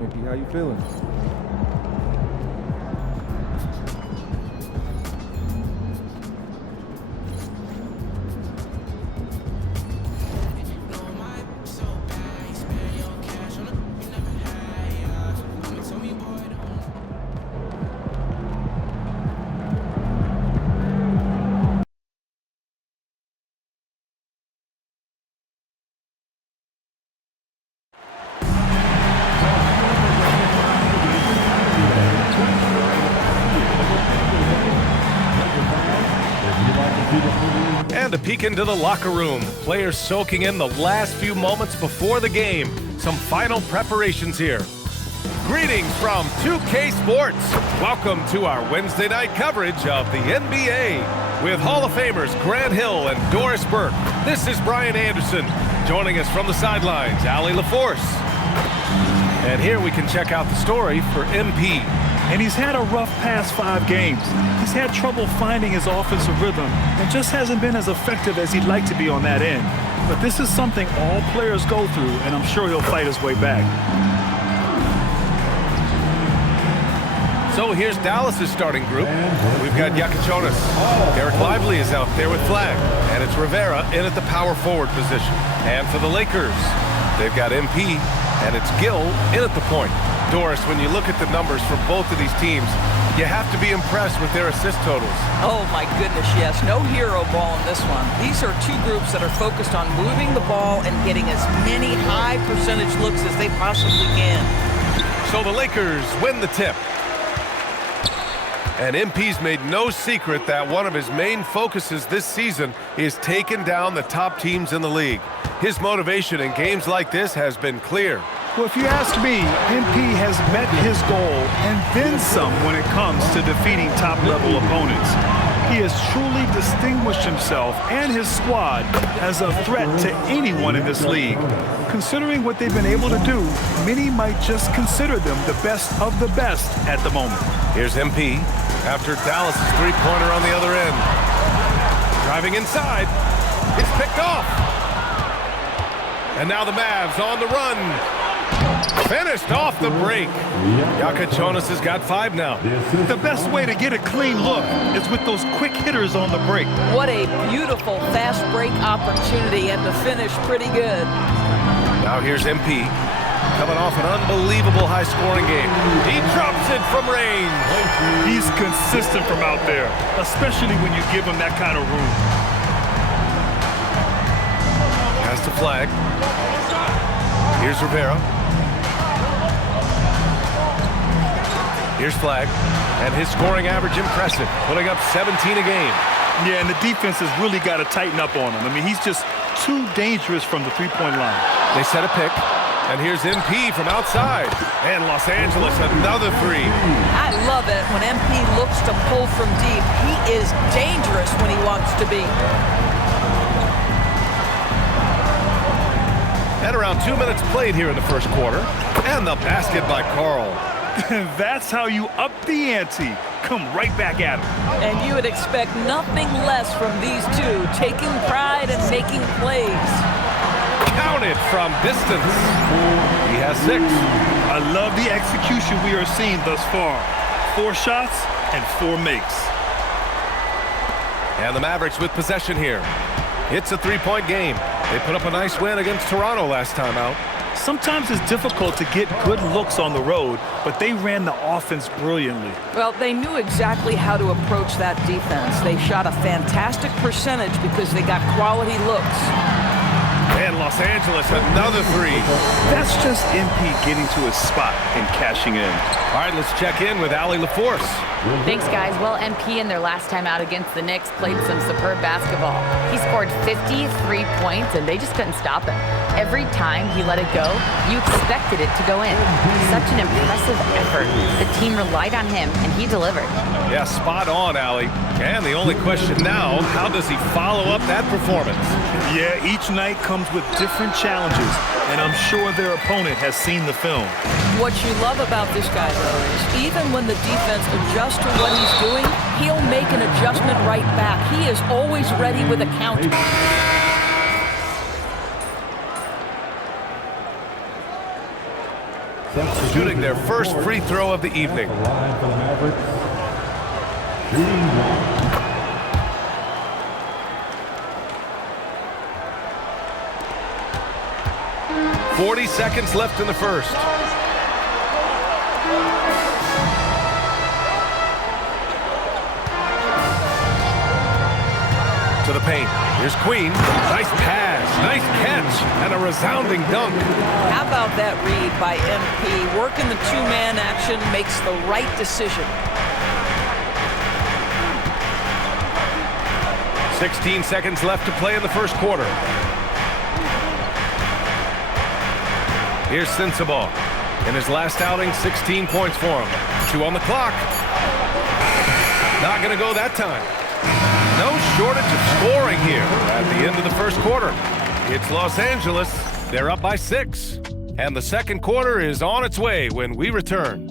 Mickey, how you feeling? And a peek into the locker room. Players soaking in the last few moments before the game. Some final preparations here. Greetings from 2K Sports. Welcome to our Wednesday night coverage of the NBA. With Hall of Famers Grant Hill and Doris Burke, this is Brian Anderson. Joining us from the sidelines, Allie LaForce. And here we can check out the story for MP. And he's had a rough past 5 games. He's had trouble finding his offensive rhythm and just hasn't been as effective as he'd like to be on that end. But this is something all players go through, and I'm sure he'll fight his way back. So here's Dallas's starting group. We've got Yakachonis. Derek Lively is out there with flag. And it's Rivera in at the power forward position. And for the Lakers, they've got MP, and it's Gill in at the point. Doris, when you look at the numbers for both of these teams, you have to be impressed with their assist totals. Oh my goodness, yes. No hero ball in this one. These are two groups that are focused on moving the ball and getting as many high percentage looks as they possibly can. So the Lakers win the tip. And MP's made no secret that one of his main focuses this season is taking down the top teams in the league. His motivation in games like this has been clear. Well, if you ask me, MP has met his goal and then some when it comes to defeating top-level opponents. He has truly distinguished himself and his squad as a threat to anyone in this league. Considering what they've been able to do, many might just consider them the best of the best at the moment. Here's MP after Dallas' three-pointer on the other end. Driving inside. It's picked off. And now the Mavs on the run. Finished off the break. Yakachonis has got 5 now. The best way to get a clean look is with those quick hitters on the break. What a beautiful fast break opportunity, and the finish pretty good. Now here's MP coming off an unbelievable high-scoring game. He drops it from range. He's consistent from out there, especially when you give him that kind of room. Has to flag. Here's Rivera. Here's flag. And his scoring average impressive, putting up 17 a game. Yeah, and the defense has really got to tighten up on him. I mean, he's just too dangerous from the three-point line. They set a pick. And here's MP from outside. And Los Angeles, another 3. I love it when MP looks to pull from deep. He is dangerous when he wants to be. And around 2 minutes played here in the first quarter. And the basket by Carl. That's how you up the ante. Come right back at him. And you would expect nothing less from these two, taking pride and making plays. Counted from distance. He has 6. I love the execution we are seeing thus far. 4 shots and 4 makes. And the Mavericks with possession here. It's a 3-point game. They put up a nice win against Toronto last time out. Sometimes it's difficult to get good looks on the road, but they ran the offense brilliantly. Well, they knew exactly how to approach that defense. They shot a fantastic percentage because they got quality looks. And Los Angeles, another 3. That's just MP getting to his spot and cashing in. All right, let's check in with Allie LaForce. Thanks, guys. Well, MP in their last time out against the Knicks played some superb basketball. He scored 53 points, and they just couldn't stop him. Every time he let it go, you expected it to go in. Such an impressive effort. The team relied on him, and he delivered. Yeah, spot on, Allie. And the only question now, how does he follow up that performance? Yeah, each night comes with different challenges, and I'm sure their opponent has seen the film. What you love about this guy, though, is even when the defense adjusts to what he's doing, he'll make an adjustment right back. He is always ready with a counter. shooting their first free throw of the evening. 40 seconds left in the first. To the paint. Here's Queen. Nice pass, nice catch, and a resounding dunk. How about that read by MP? Working the two-man action makes the right decision. 16 seconds left to play in the first quarter. Here's Sensabaugh. In his last outing, 16 points for him. 2 on the clock. Not going to go that time. No shortage of scoring here at the end of the first quarter. It's Los Angeles. They're up by 6. And the second quarter is on its way when we return.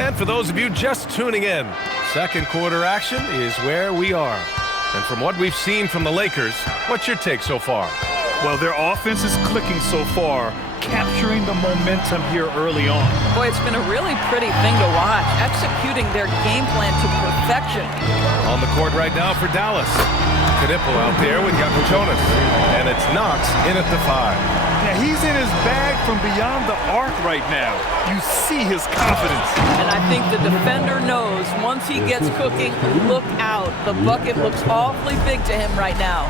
And for those of you just tuning in, second quarter action is where we are. And from what we've seen from the Lakers, what's your take so far? Well, their offense is clicking so far, capturing the momentum here early on. Boy, it's been a really pretty thing to watch, executing their game plan to perfection. On the court right now for Dallas. Knipple out there with Iacochonis. And it's Knox in at the 5. Yeah, he's in his bag from beyond the arc right now. You see his confidence. And I think the defender knows once he gets cooking, look out. The bucket looks awfully big to him right now.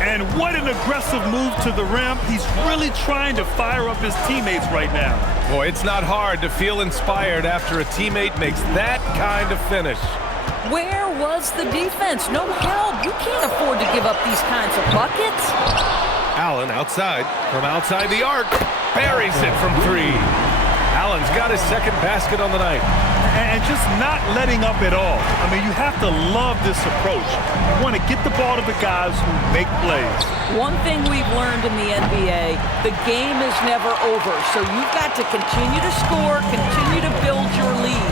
And what an aggressive move to the rim. He's really trying to fire up his teammates right now. Boy, it's not hard to feel inspired after a teammate makes that kind of finish. Where was the defense? No help. You can't afford to give up these kinds of buckets. Allen outside, from outside the arc, buries it from 3. Allen's got his second basket on the night. And just not letting up at all. I mean, you have to love this approach. You want to get the ball to the guys who make plays. One thing we've learned in the NBA, the game is never over. So you've got to continue to score, continue to build your lead.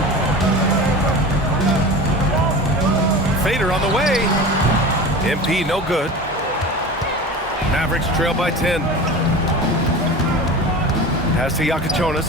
Fader on the way. MP no good. Mavericks trail by 10. Pass to Iacochonis.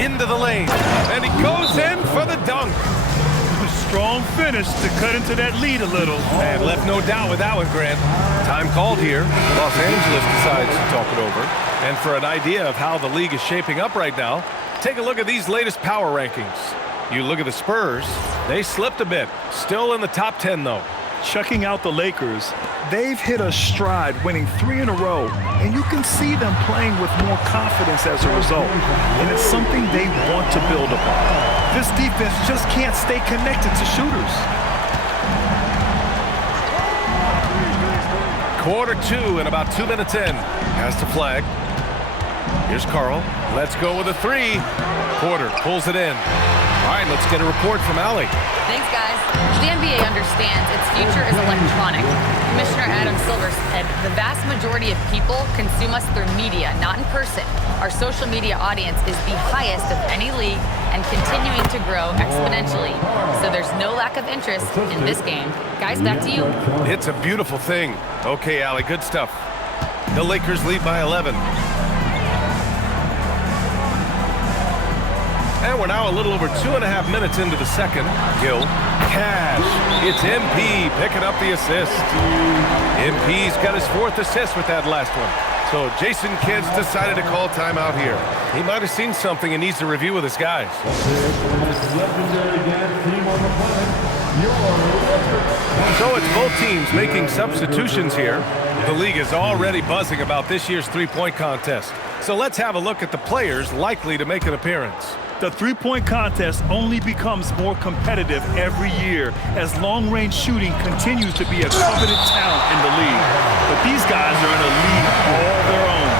Into the lane. And he goes in for the dunk. A strong finish to cut into that lead a little. And left no doubt with that one, Grant. Time called here. Los Angeles decides to talk it over. And for an idea of how the league is shaping up right now, take a look at these latest power rankings. You look at the Spurs, they slipped a bit. Still in the top 10, though. Checking out the Lakers, they've hit a stride, winning 3 in a row, and you can see them playing with more confidence as a result, and it's something they want to build upon. This defense just can't stay connected to shooters. Quarter 2 and about 2 minutes in. Has to flag. Here's Carl. Let's go with a 3. Porter pulls it in. All right, let's get a report from Allie. Thanks, guys. The NBA understands its future is electronic. Commissioner Adam Silver said the vast majority of people consume us through media, not in person. Our social media audience is the highest of any league and continuing to grow exponentially. So there's no lack of interest in this game. Guys, back to you. It's a beautiful thing. Okay, Allie, good stuff. The Lakers lead by 11. And we're now a little over 2.5 minutes into the second. Gill, cash. It's MP picking up the assist. MP's got his 4th assist with that last one. So Jason Kidd's decided to call timeout here. He might have seen something and needs to review with his guys. So it's both teams making substitutions here. The league is already buzzing about this year's three-point contest. So let's have a look at the players likely to make an appearance. The three-point contest only becomes more competitive every year as long-range shooting continues to be a coveted talent in the league. But these guys are in a league all their own.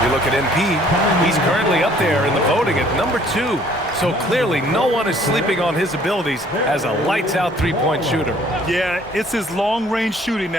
You look at MP, he's currently up there in the voting at number 2. So clearly no one is sleeping on his abilities as a lights-out three-point shooter. Yeah, it's his long-range shooting that